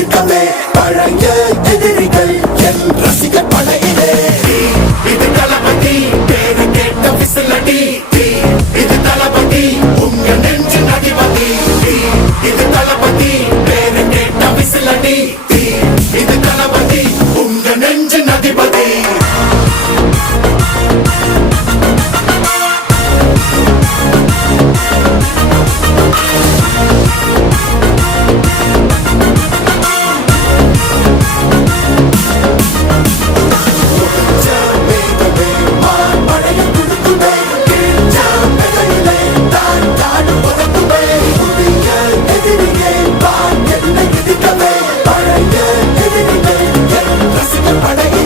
எதிர்க்கவே பழைய எதிரிகள் என் ரசிகர் படையிலே. இது தளபதி பேரு கேட்ட விசிலடி.